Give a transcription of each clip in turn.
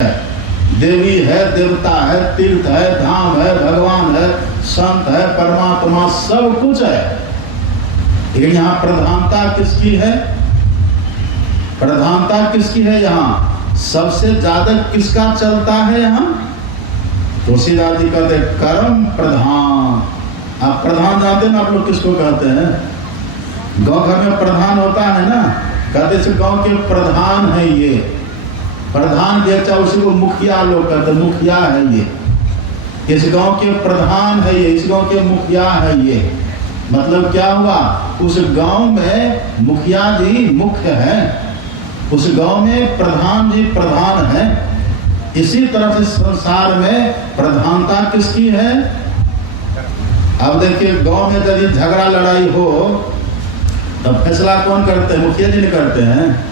देवी है, देवता है, तीर्थ है, धाम है, भगवान है, संत है, परमात्मा, सब कुछ है। लेकिन यहाँ प्रधानता किसकी है? प्रधानता किसकी है? यहाँ सबसे ज्यादा किसका चलता है? यहाँ तुलसीदास जी कहते कर्म प्रधान। आप प्रधान जानते हैं ना, आप लोग किसको कहते हैं? गांव घर में प्रधान होता है ना, कहते से गांव के प्रधान है ये, प्रधान बेचा उसी को मुखिया लोग कहते, मुखिया है ये, इस गांव के प्रधान है ये, इस गांव के मुखिया है ये। मतलब क्या हुआ? उस गांव में मुखिया जी मुख्य है, उस गांव में प्रधान जी प्रधान है। इसी तरह से संसार में प्रधानता किसकी है? अब देखिए गांव में यदि झगड़ा लड़ाई हो तब फैसला कौन करते हैं? मुखिया जी नहीं करते हैं।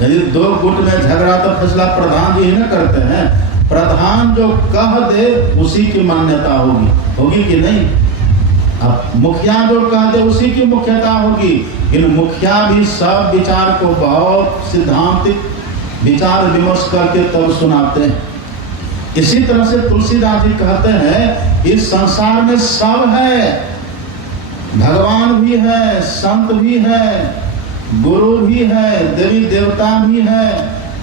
यदि दो गुट में झगड़ा तो फैसला प्रधान जी ही ना करते हैं। प्रधान जो कह दे उसी की मान्यता होगी कि नहीं? अब मुखिया जो कह दे उसी की मुख्यता होगी। इन मुखिया भी सब विचार को बहुत सिद्धांतिक विचार विमर्श करके तब सुनाते हैं। इसी तरह से तुलसीदास जी कहते हैं इस संसार में सब है, भगवान भी है, संत भी है, गुरु भी है, देवी देवता भी है,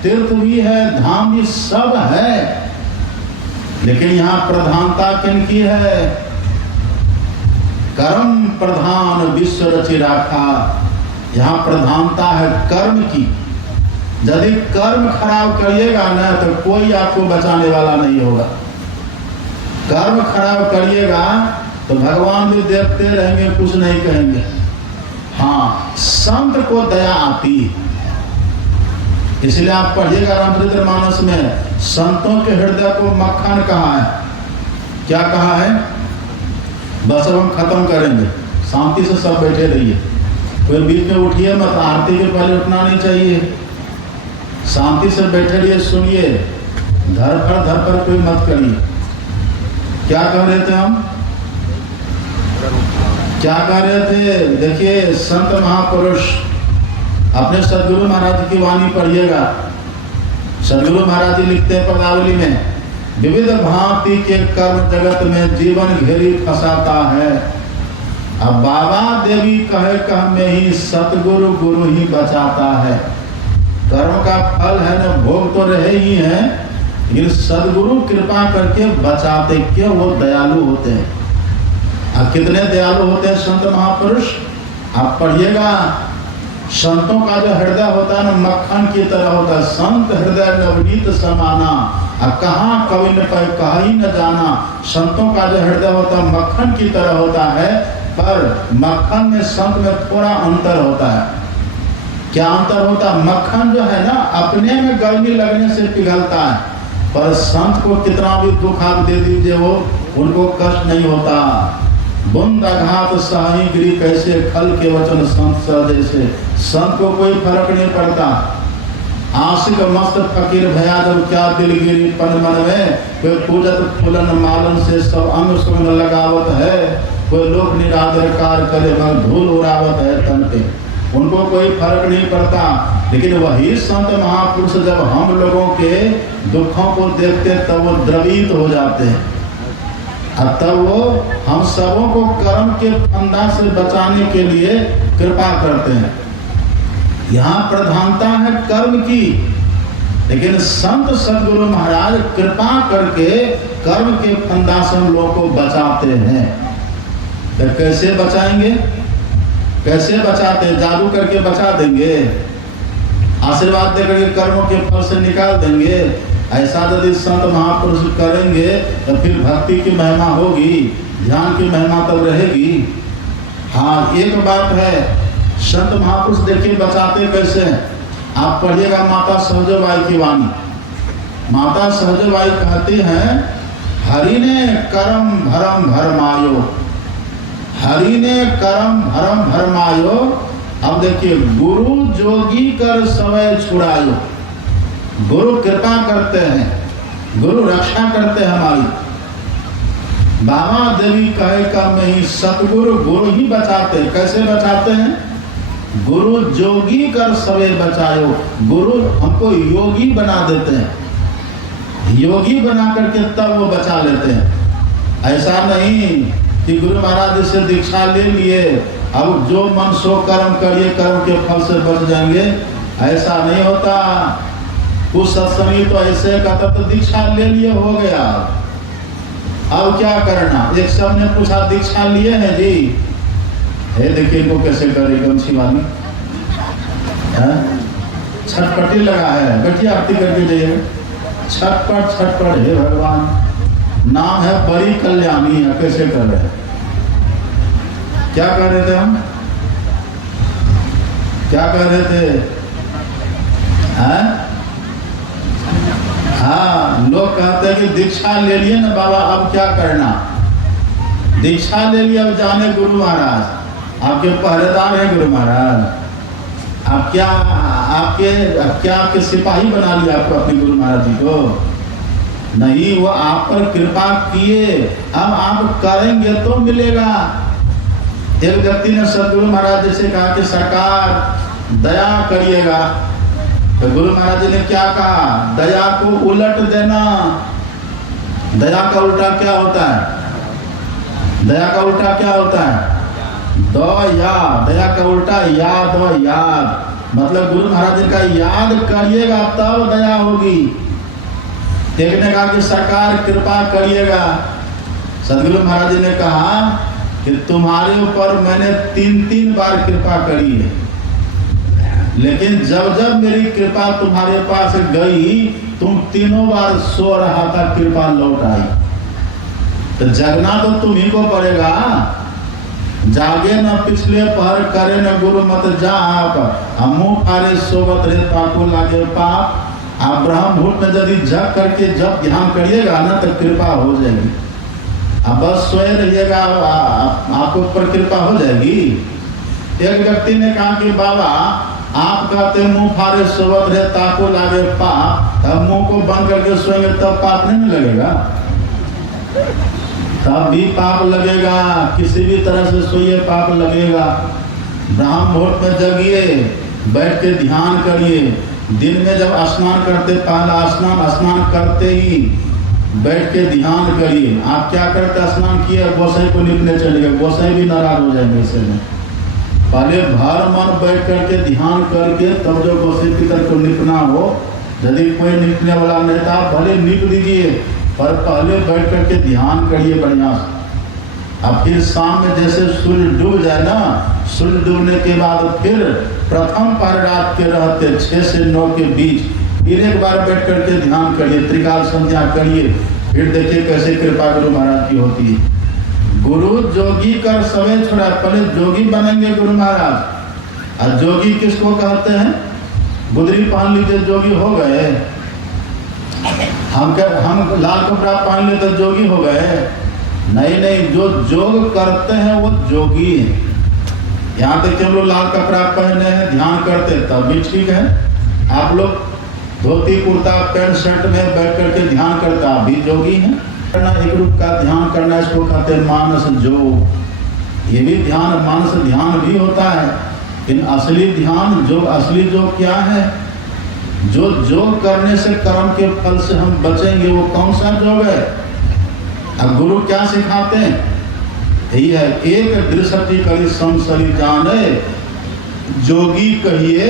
तीर्थ भी है, धाम भी, सब है। लेकिन यहाँ प्रधानता किनकी है? कर्म प्रधान विश्व रचि राखा। यहाँ प्रधानता है कर्म की। यदि कर्म खराब करिएगा ना तो कोई आपको बचाने वाला नहीं होगा। कर्म खराब करिएगा तो भगवान भी देखते रहेंगे, कुछ नहीं कहेंगे। हाँ, संत को दया आती, इसलिए आप पढ़िएगा रामचरितमानस में संतों के हृदय को मक्खन कहा है। क्या कहा है? बस अब हम खत्म करेंगे, शांति से सब बैठे रहिए, कोई बीच में उठिए मत, आरती के पहले उठना नहीं चाहिए। शांति से बैठे रहिए, सुनिए, धर पर कोई मत करिए। क्या कह रहे थे हम? क्या कह रहे थे? देखिए संत महापुरुष अपने सदगुरु महाराज की वाणी पढ़िएगा। सदगुरु महाराज जी लिखते हैं पदावली में, विविध भांति के कर्म जगत में जीवन घेरी फंसाता है। अब बाबा देवी कह में ही सतगुरु गुरु ही बचाता है। कर्म का फल है ना, भोग तो रहे ही हैं, लेकिन सदगुरु कृपा करके बचाते। क्यों? वो दयालु होते हैं। अब कितने दयालु होते हैं संत महापुरुष? आप पढ़िएगा, संतों का जो हृदय होता है ना मक्खन की तरह होता है। संत हृदय नवनीत समाना, अब कहाँ कवि न पाए कहा ही न जाना। संतों का जो हृदय होता है मक्खन की तरह होता है, पर मक्खन में संत में थोड़ा अंतर होता है। क्या अंतर होता है? मक्खन जो है ना अपने में गर्मी लगने से पिघलता है, पर संत को कितना भी दुख आप दे दीजिए वो उनको कष्ट नहीं होता। बुंद आघात सहाई गिरी कैसे, खल के वचन संत सहजे से। संत को कोई फर्क नहीं पड़ता। आशिक मस्त फकीर भया जब क्या दिलगिरी पन मन में, कोई पूजत फुलन मालन से सब अंग सुंग लगावत है। कोई लोग निरादर कार करे मगर धूल उड़ावत है तन पे, उनको कोई फर्क नहीं पड़ता। लेकिन वही संत महापुरुष जब हम लोगों के दुखों को देखते तब वो द्रवित हो जाते हैं, तब वो हम सबों को कर्म के फंदा से बचाने के लिए कृपा करते हैं। यहाँ प्रधानता है कर्म की, लेकिन संत सदगुरु महाराज कृपा करके कर्म के फंदा से हम लोगों को बचाते हैं। तो कैसे बचाएंगे? कैसे बचाते हैं? जादू करके बचा देंगे, आशीर्वाद देकर के कर्मों के फल से निकाल देंगे? ऐसा यदि संत महापुरुष करेंगे तो फिर भक्ति की महिमा होगी, ध्यान की महिमा तब रहेगी। हाँ, एक बात है, संत महापुरुष देखिए बचाते कैसे हैं। आप पढ़िएगा माता सहजबाई की वाणी। माता सहजबाई कहती हैं, हरि ने कर्म भरम भरमायो, हरि ने कर्म भरम भरमायो। अब देखिए, गुरु जोगी कर समय छुड़ायो। गुरु कृपा करते हैं, गुरु रक्षा करते हैं हमारी। बाबा देवी कहे कर्म में ही सतगुरु गुरु ही बचाते हैं। कैसे बचाते हैं? गुरु जोगी कर सवे बचायो। गुरु हमको योगी बना देते हैं। योगी बना करके तब वो बचा लेते हैं। ऐसा नहीं कि गुरु महाराज से दीक्षा ले लिए अब जो मन सो कर्म करिए, कर्म के फल से बच जाएंगे, ऐसा नहीं होता। कुछ सत्संगी तो ऐसे कहता तो दीक्षा ले लिए हो गया, अब क्या करना। एक सब ने पूछा दीक्षा लिए हैं जी, हे देखिए इनको कैसे करे गमछी वाली, छटपटी लगा है, बैठिए आरती करके जाइए। छटपट छटपट, हे भगवान, नाम है बड़ी कल्याणी है, कैसे कर रहे हैं। क्या कर रहे थे हम, क्या कर रहे थे, हैं? हाँ, लोग कहते हैं कि दीक्षा ले लिए ना बाबा, अब क्या करना। दीक्षा ले लिया, अब जाने गुरु महाराज आपके पहरेदार हैं। गुरु महाराज आप क्या आपके सिपाही बना लिया आपको अपने गुरु महाराज जी को? नहीं, वो आप पर कृपा किए, अब आप करेंगे तो मिलेगा। एक व्यक्ति ने सदगुरु महाराज जी से कहा कि सरकार दया करिएगा, तो गुरु महाराज जी ने क्या कहा, दया को उलट देना। दया का उल्टा क्या होता है? दया का उल्टा क्या होता है? दो या, दया का उल्टा याद हो, याद। मतलब गुरु महाराज जी का याद करिएगा तब दया होगी। एक ने कहा कि सरकार कृपा करिएगा। सदगुरु महाराज जी ने कहा कि तुम्हारे ऊपर मैंने 3 बार कृपा करी है, लेकिन जब जब मेरी कृपा तुम्हारे पास गई, तुम 3 बार सो रहा था, कृपा लौट आई। तो जगना तो तुम्ही को पड़ेगा। जागे न पिछले पहर, करे न गुरु मत जाप, मुँह फारे सोबत रे ताको लागे पाप। आप ब्रह्म मुहूर्त में यदि जग करके जब ध्यान करिएगा ना तो कृपा हो जाएगी। अब बस सोए रहिएगा, आपको ऊपर कृपा हो जाएगी। एक व्यक्ति ने कहा कि बाबा आप कहते मुंह फारे सोबत रहे ताको लागे पाप, तब मुंह को बंद करके सोएंगे तब पाप नहीं लगेगा? तब भी पाप लगेगा, किसी भी तरह से सोइए पाप लगेगा। ब्रह्म मुहूर्त में जगिए, बैठ के ध्यान करिए। दिन में जब स्नान करते, पहला स्नान करते ही बैठ के ध्यान करिए। आप क्या करते, स्नान किए गोसाई को निपने चले गए, गोसाई भी नाराज हो जाएंगे इससे में। पहले भर मन बैठ करके ध्यान करके तब जो गोसाई पितर को निपना हो, यदि कोई निपने वाला नहीं था भले निप दीजिए, पर पहले बैठ करके ध्यान करिए बढ़िया से। अब फिर शाम में जैसे सूर्य डूब जाए ना, सूर्य डूबने के बाद फिर प्रथम पहर रात के रहते 6 से 9 के बीच फिर एक बार बैठ करके ध्यान करिए, त्रिकाल संध्या करिए, फिर देखिए कैसे कृपा गुरु महाराज की होती है। गुरु जोगी कर सवे छोड़ा, पहले जोगी बनेंगे गुरु महाराज। और जोगी किसको कहते हैं? गुदरी पहन लीजिए जोगी हो गए, हम लाल कपड़ा पहन लेते जोगी हो गए? नहीं नहीं, जो जोग करते हैं वो जोगी है। यहाँ तक हम लोग लाल कपड़ा पहने हैं, ध्यान करते तब भी ठीक है। आप लोग धोती कुर्ता पैंट शर्ट में बैठ करके ध्यान करता भी जोगी है। एक रूप का ध्यान करना, इसको कहते हैं मानस जोग। ये भी ध्यान, मानस ध्यान भी होता है, लेकिन असली ध्यान जो असली जोग क्या है? जो जोग करने से कर्म के फल से हम बचेंगे, वो कौन सा जोग है? अब गुरु क्या सिखाते हैं? यही है, एक दृष्टि करी संसरी जाने, जोगी कहिए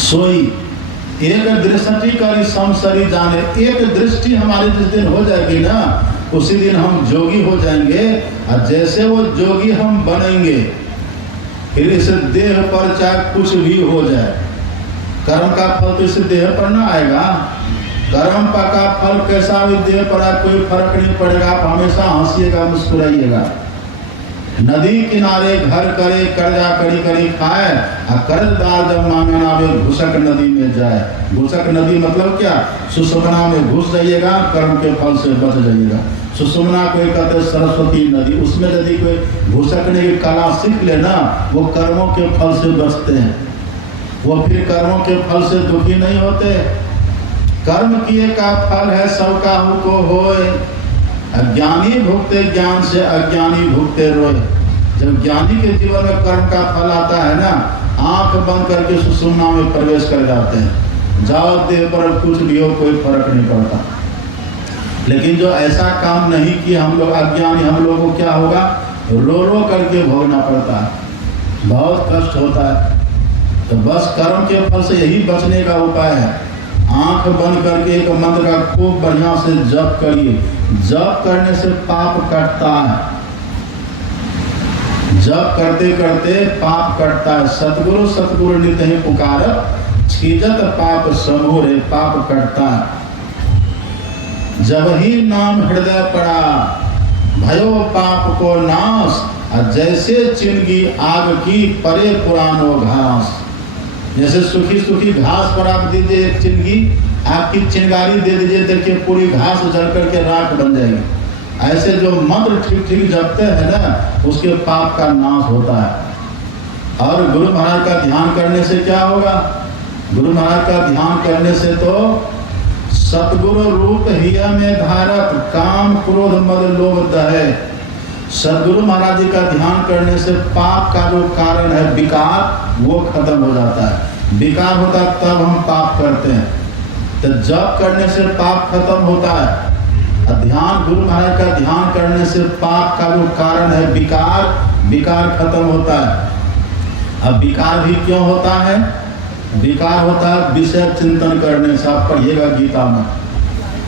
सोई। एक दृष्टि करी संसरी जाने, एक दृष्टि हमारी जिस दिन हो जाएगी ना, उसी दिन हम जोगी हो जाएंगे। और जैसे वो जोगी हम बनेंगे, फिर इस देह पर चाहे कुछ भी हो जाए, कर्म का फल तो इस देह पर ना आएगा। कर्म का फल कैसा भी देह पर आए, कोई फर्क नहीं पड़ेगा। आप हमेशा हंसिएगा, मुस्कुराइएगा। नदी किनारे घर करे, कर्जा करी करी खाए, और कर्जदार जब मांगन आवे घुसक नदी में जाए। घुसक नदी मतलब क्या? सुषुम्ना में घुस जाइएगा, कर्म के फल से बच जाइएगा। सुषुम्ना कोई कहते सरस्वती नदी, उसमें यदि कोई घुसकने की कला सीख लेना, वो कर्मों के फल से बचते हैं, वो फिर कर्मों के फल से दुखी नहीं होते। कर्म किए का फल है सब काहू को होए, अज्ञानी भुगते ज्ञान से अज्ञानी भुगते रोए। जब ज्ञानी के जीवन में कर्म का फल आता है ना, आंख बंद करके सुषुम्ना में प्रवेश कर जाते हैं। जाओ देह पर कुछ भी हो, कोई फर्क नहीं पड़ता। लेकिन जो ऐसा काम नहीं किया हम लोग अज्ञानी, हम लोगों को क्या होगा, रो रो करके भोगना पड़ता है, बहुत कष्ट होता है। तो बस कर्म के फल से यही बचने का उपाय है। आंख बंद करके एक मंत्र का खूब बढ़िया से जप करिए। जप करने से पाप कटता है, जप करते करते पाप कटता है। सतगुरु सतगुरु नित्य ही पुकार, छीजत पाप समूह रे, पाप कटता है। जब ही नाम हृदय पड़ा, भयो पाप को नाश, जैसे चिंगी आग की परे पुरानो घास। जैसे सूखी सूखी घास पर आप दीजिए एक चिंगी, आपकी चिंगारी दे दीजिए, देखिए पूरी घास जल करके राख बन जाएगी। ऐसे जो मंत्र ठीक ठीक जपते हैं ना, उसके पाप का नाश होता है। और गुरु महाराज का ध्यान करने से क्या होगा, गुरु महाराज का ध्यान करने से तो सतगुरु रूप हिया में धारक, काम क्रोध मद लोभ दहे। सदगुरु महाराज जी का ध्यान करने से पाप का जो कारण है विकार, वो खत्म हो जाता है। विकार होता है तब हम पाप करते हैं, तो जप करने से पाप खत्म होता है। ध्यान, गुरु महाराज का ध्यान करने से पाप का जो कारण है विकार, विकार खत्म होता है। अब विकार भी क्यों होता है, विकार होता है विषय चिंतन करने से। आप पढ़िएगा गीता में,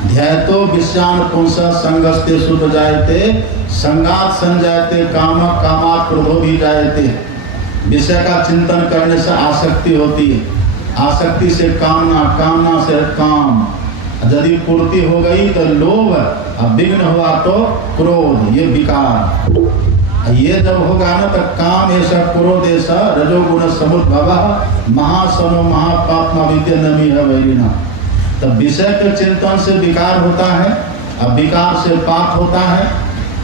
ध्यातो विषयान पुंस संगस्ते सुत जायते, संगात संजायते काम, कामात क्रोधो भी जायते। विषय का चिंतन करने से आसक्ति होती है, आसक्ति से कामना, कामना से काम, यदि पूर्ति हो गई तो लोभ, अब विघ्न हुआ तो क्रोध, ये विकार। ये जब होगा ना तो काम ऐसा क्रोध ऐसा रजोगुण समुद्भव महासनो महापात्मा विद्या नमी है वैरिना। तब विषय के चिंतन से विकार होता है, अब विकार से पाप होता है।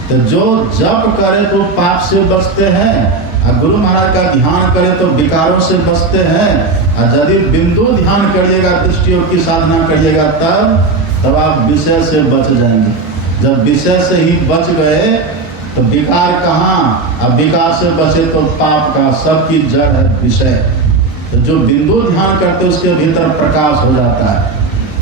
तो जो जप करे तो पाप से बचते हैं, और गुरु महाराज का ध्यान करे तो विकारों से बचते हैं। और यदि बिंदु ध्यान करिएगा, दृष्टियोग की साधना करिएगा, तब आप विषय से बच जाएंगे। जब विषय से ही बच गए तो विकार कहाँ, अब विकार से बचे तो पाप का, सबकी जड़ है विषय। तो जो बिंदु ध्यान करते उसके भीतर प्रकाश हो जाता है।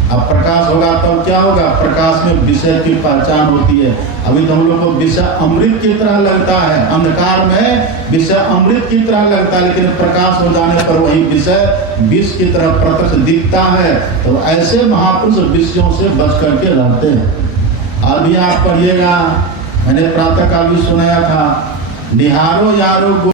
अब प्रकाश होगा तब क्या होगा, प्रकाश में विषय की पहचान होती है। अभी तो हम लोग को विषय अमृत की तरह लगता है, अंधकार में विषय अमृत की तरह लगता है, लेकिन प्रकाश हो जाने पर वही विषय विष की तरह प्रत्यक्ष दिखता है। तो ऐसे महापुरुष विषयों से बच करके रहते हैं। अभी आप पढ़िएगा, मैंने प्रातः काल भी सुनाया था, निहारो यारो